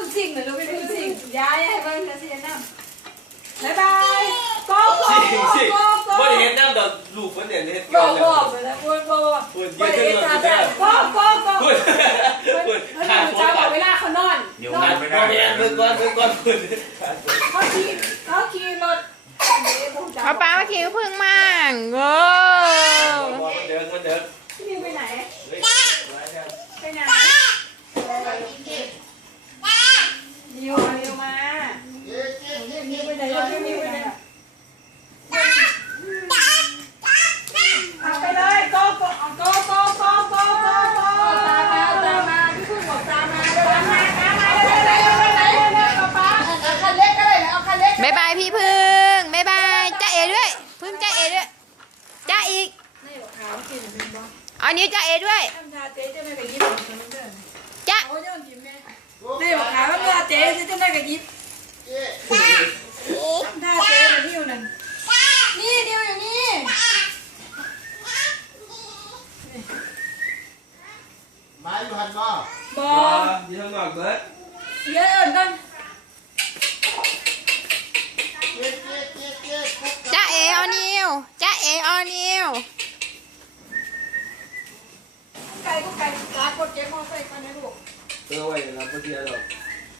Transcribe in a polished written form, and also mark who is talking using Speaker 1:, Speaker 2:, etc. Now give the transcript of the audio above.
Speaker 1: นซิ่งเลยลูกไม่พูดซิ่งย้ายให้เบิ้งจะเสียน้ำบ๊ายบายโก้โก้โก้โก้
Speaker 2: บ่เห็นน้ำดอกลูกมันเนี่ยเห็น
Speaker 1: โก้โก้ไปแล้วพูดโก้โก้เห็นตาแต่โก้โก้โก้
Speaker 2: พูดพูด
Speaker 1: เขาอยู่จ้าบอกเวลาเขานอน
Speaker 3: อยู่
Speaker 1: นอน
Speaker 3: ไม่ได้
Speaker 2: เบิ่งก่อนพูด
Speaker 1: เขาขี่รถ
Speaker 4: เอาป้ามาคิวพึ่งมั่งโอ้
Speaker 2: มันเดิน
Speaker 1: พี่นิวไปไหนไปไหนนิวมานิวไปไหนนิวไปไหนเอาไปเลยโก้โก้โก้โก้โก้โก้โก้ตามมาพี่พึ่งบอกตามมาป้าคันเล็กก็เลยเอาคันเล็ก
Speaker 4: บ๊ายบายพี่พึ่งบ๊ายบายจ้าเอด้วยพึ่งจ้าเอด้วยจ้าอีก
Speaker 1: นี่บอกขาวกินเป็นบ้า
Speaker 4: เอานิ้วจ้าเอด้วย
Speaker 1: ทำทาเจ๊จะได้กับยิบของเดิน
Speaker 4: จ้า
Speaker 1: โอ้ยอนกินแม่นี่บอกขาวว่าทาเจ๊จะได้กับยิบทำทาเจ๊กับนิ้วนั่นนี่นิ้วอยู่นี่
Speaker 3: ไม้อยู่หันบ่
Speaker 1: บอ
Speaker 2: ยืนข้างนอกเบิด
Speaker 1: เยอะเอิญนั่น
Speaker 4: จ้าเอเอานิ้วจ้าเอเอานิ้ว
Speaker 1: ไก่ก็ไก่ตากดเจ๊มอใส่กันนะลูก
Speaker 2: ไว้เราบ่เที่ยวหรอก